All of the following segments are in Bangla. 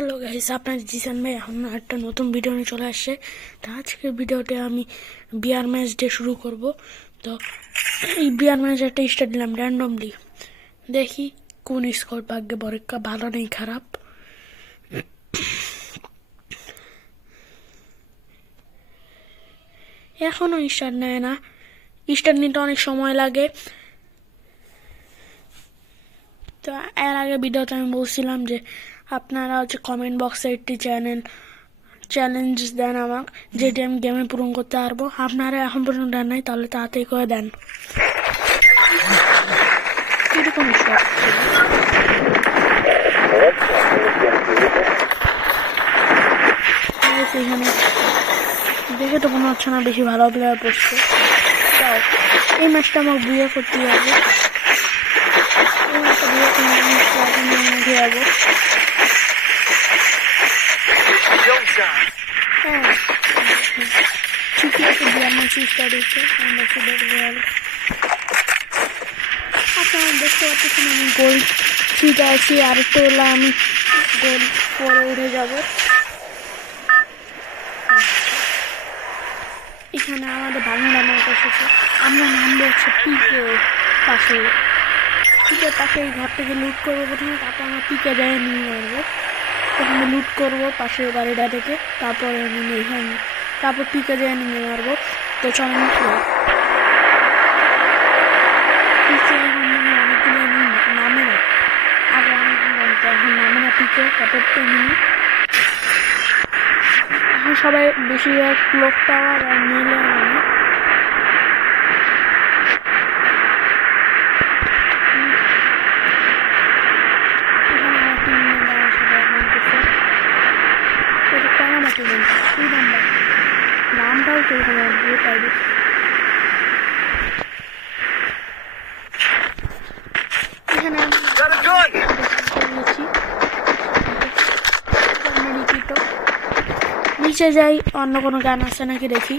হ্যালো গাইস, আপনার জিসান ভাই এখন একটা নতুন ভিডিও নিয়ে চলে আসছে। তো আজকের ভিডিওতে আমি বিয়ার ম্যাচ দিয়ে শুরু করব। তো এই বিয়ার ম্যাচ একটা স্টার্ট দিলাম র্যান্ডমলি, দেখি কোন স্কোর ভাগ্যে পরীক্ষা ভালো নেই খারাপ। এখনও স্টার্ট নেয় না, স্টার্ট নিতে অনেক সময় লাগে। তো এর আগে ভিডিওতে আমি বলছিলাম যে আপনারা কমেন্ট বক্সে একটি চ্যালেঞ্জ দেন আমাকে, যেটি আমি গেমে পূরণ করতে পারবো। আপনারা এখন পর্যন্ত দেন নাই, তাহলে তাড়াতাড়ি করে দেন। এরকম এখানে দেখে তো মনে হচ্ছে না বেশি ভালো প্লেয়ার পড়ছে। এই ম্যাচটা আমাকে বিয়ে করতে হবে। আপনারা দেখতে পাচ্ছেন আমি গোল ঠিক আছি, আরেকটা হলে আমি গোল পরে উঠে যাব। এখানে আমাদের বাংলা ম্যাচ এসেছে, আমরা নামবো হচ্ছে পিকের পাশে। পিকের পাশে এই ঘর থেকে লুট করবো প্রথমে, তারপর আমরা পিকে যায় নিয়ে মারবো। প্রথমে লুট করবো পাশের বাড়িটা থেকে, তারপরে নিয়ে এখানে, তারপর পিকে যায় নিয়ে মারবো। তো চলেন পিকে অনেকগুলো নামে না, আগে অনেকগুলো এখন নামে না পিকে কতটা নিয়ে। এখন সবাই বেশিরভাগ ক্লক টাওয়ার আর মেলে নামে। নামটাও তো এখানে পাইবে। এখানে নিচে যাই, অন্য কোনো গান আছে নাকি দেখি।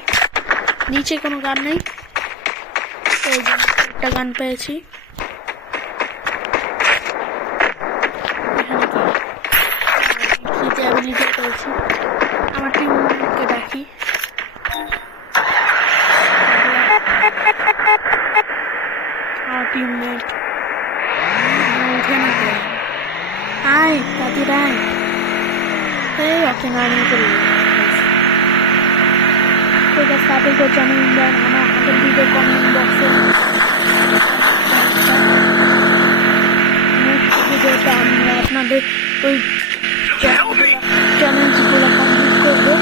নিচে কোনো গান নেই, এই যে একটা গান পেয়েছি। এখানে কি পেয়েছি, আমার টিমকে ডাকি। আমার টিমমেট উঠে না, আয় তাদের আয়, এই ওকে নামিয়ে করি। সাপোর্ট করছে আমি আমার আগের ভিডিও কমেন্ট বক্সে ভিডিওটা আমরা আপনাদের ওই চ্যালেঞ্জগুলো কমপ্লিট করবো।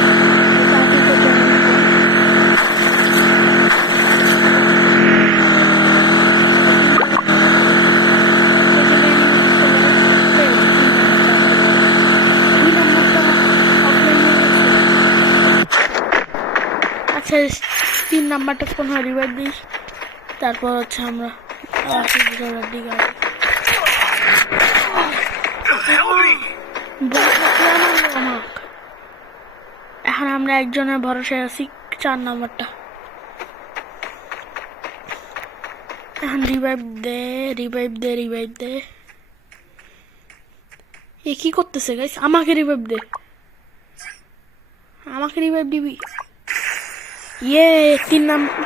আচ্ছা, 3 নাম্বারটা কোন রিভাইভ দিই, তারপর হচ্ছে আমরা এখন আমরা একজনের ভরসায় আছি। 4 নাম্বারটা এখন রিভাইভ দে। এ কি করতেছে গাইস? আমাকে রিভাইভ দিবি।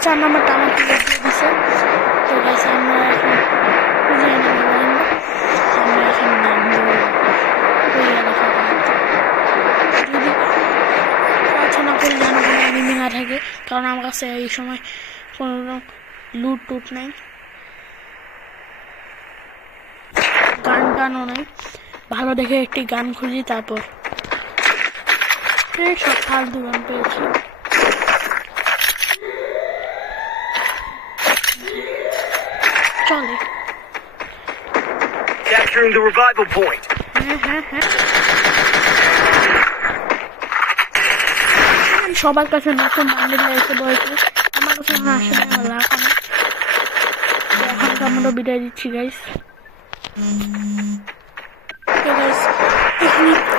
4 নাম্বারটা আমাকে দিছে। তো গাইস আমরা এখন না থাকে, কারণ আমার কাছে এই সময় কোনো লুট টুট নাই, গানও নাই। ভালো দেখে একটি গান খুঁজি, তারপর সব ফালতু গান পেয়েছি। চলে capturing the revival point. সবার কাছে নতুন বান্ডিল এসে বলছে, আমার কাছে আসলে আমার লাভ নেই। এখন তো আমরা বিদায় দিচ্ছি গাইস।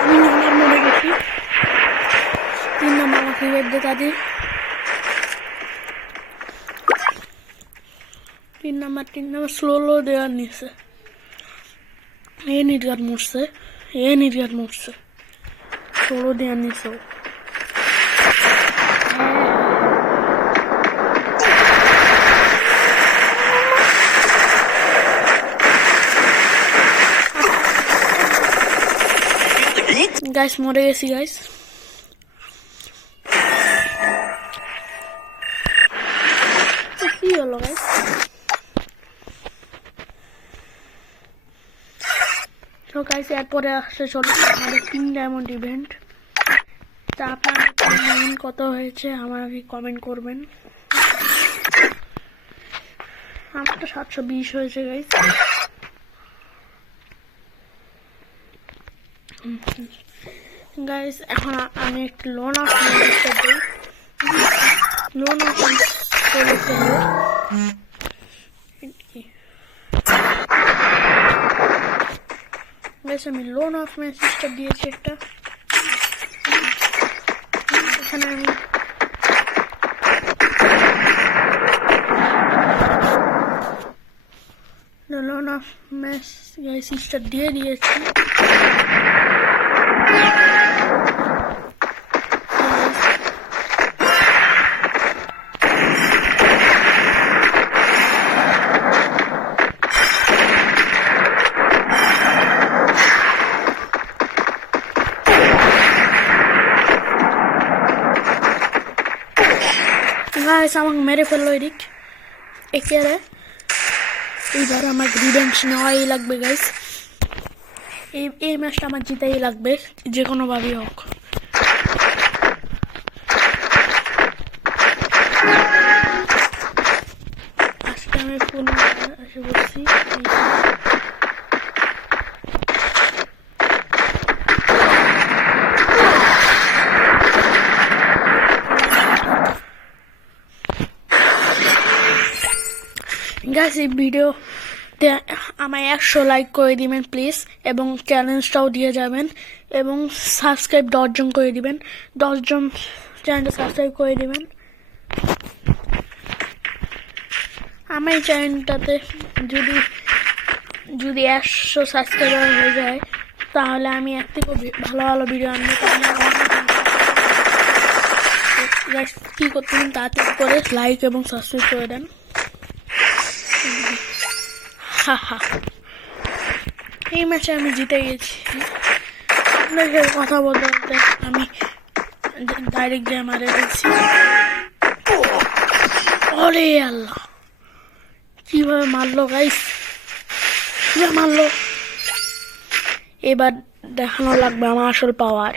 আমি আমার মনে গেছি 3 নাম্বার আমাকে বেঁধে তাদের 3 নাম্বার স্লো দেওয়ার নিয়েছে। এ নির্ঘাত মরছে। ষোলো দিয়ে নিছো। গাইস মরে গেছি গাইস। কি হলো গাইস? তো গাইস এরপরে আসছে চলো আমাদের 3 ডায়মন্ড ইভেন্ট। তা আপনার ডায়মন্ড কত হয়েছে আমাকে কমেন্ট করবেন। আমার তো 720 হয়েছে গাইস। গাইস এখন আমি একটু লোন অফ ম্যাজিস্টার দিই। লোন অফ করে ফেলবো। গাইস আমি লোন অফ ম্যাজিস্টার দিয়েছি একটা। এখানে আমি লোন অফ ম্যাজিস্টার দিয়ে দিয়েছি। গাইস আমাকে মেরে ফেললো এদিক একেবারে। এইবার আমার রিভেঞ্জ নেওয়াই লাগবে গাইস। এই ম্যাচটা আমার জিতেই লাগবে যে কোনো ভাবেই হোক। আজকে আমি ফুল এসে বলছি গাইস এই ভিডিওতে আমায় 100 লাইক করে দিবেন প্লিজ, এবং চ্যালেঞ্জটাও দিয়ে যাবেন, এবং সাবস্ক্রাইব 10 জন করে দিবেন। 10 জন চ্যানেলটা সাবস্ক্রাইব করে দিবেন। আমার এই চ্যানেলটাতে যদি 100 সাবস্ক্রাইবার হয়ে যায় তাহলে আমি এর থেকে ভালো ভালো ভিডিও আনবো। কী করতে দিন তাড়াতাড়ি করে লাইক এবং সাবস্ক্রাইব করে দেন। এই ম্যাচে আমি জিতে গেছি। আপনাকে কথা বলতে বলতে আমি ডাইরেক্ট গিয়ে মারে ফেলছি। ওরে আল্লাহ, কিভাবে মারলো গাইস, কিভাবে মারলো। এবার দেখানো লাগবে আমার আসল পাওয়ার।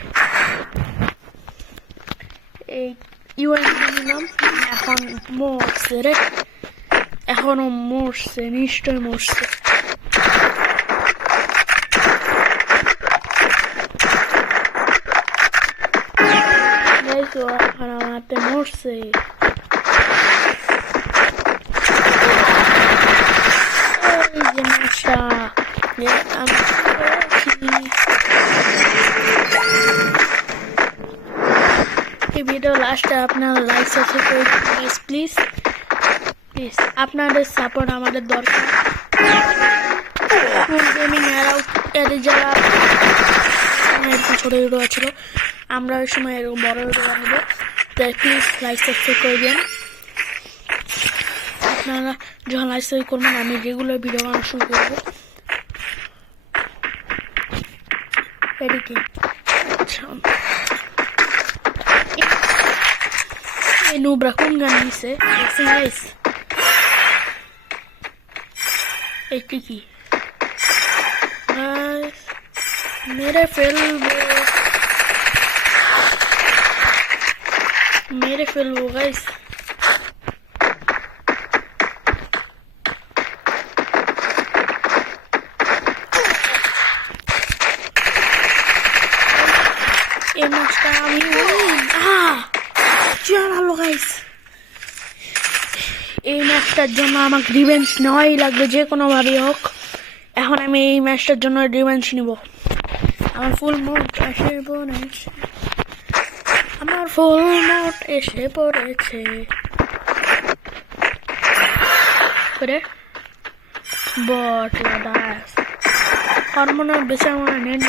এই ইউএনপি নিলাম, এখন মরছে রে, এখনো মরছে, নিশ্চয় মরছে। এখন আমারতে মরছে। এই যে ম্যাচটা আমি এই ভিডিও লাস্টে আপনারা লাইক সাবস্ক্রাইব করে দিন প্লিজ। প্লিজ আপনাদের সাপোর্ট আমাদের দরকার। ফুল গেমিং এর যারা এরকম ছোটো ভিডিও ছিল, আমরা ওই সময় এরকম বড় ভিডিও বানাবো, তাই প্লিজ লাইক সাবস্ক্রাইব করে দিন। আপনারা যখন লাইক সাবস্ক্রাইব করবেন আমি রেগুলার ভিডিও বানানো শুরু করবো। এদিকে এই নুবরা কোন গান দিছে গাইস? এটি কি মেরে ফেলবো গাইস। এই ম্যাচটা আমি ভালো গাইস। এই ম্যাচটার জন্য আমাকে রিভেঞ্জ নেওয়াই লাগবে যে কোনো ভাবেই হোক। এখন আমি এই ম্যাচটার জন্য রিভেঞ্জ নিব। আমার ফুল মোড এসে পড়েছে, আমার ফুল মোড এসে পড়েছে। বট দাস হরমোনাল বেঁচে আমার নেট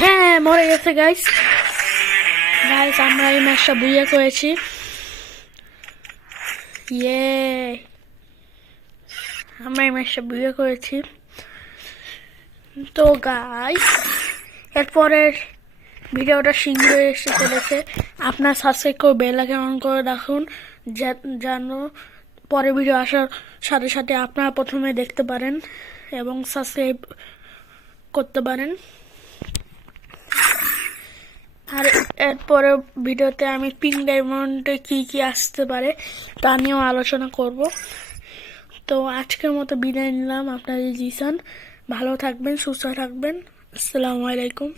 হ্যাঁ মরে গেছে গাইস। গাইস আমরা এই ম্যাচটা বুইয়া করেছি। ইয়ে আমরা এই ম্যাচটা বুইয়া করেছি। তো গাইস এরপরের ভিডিওটা শীঘ্রই এসে চলেছে। আপনার সাবস্ক্রাইব করে বেল আইকন অন করে রাখুন, যেন পরে ভিডিও আসার সাথে সাথে আপনারা প্রথমে দেখতে পারেন এবং সাবস্ক্রাইব করতে পারেন। আর এরপরে ভিডিওতে আমি পিঙ্ক ডায়মন্ডে কি কি আসতে পারে তা নিয়েও আলোচনা করব। তো আজকের মতো বিদায় নিলাম। আপনাদের জিসান, ভালো থাকবেন, সুস্থ থাকবেন। আসসালামু আলাইকুম।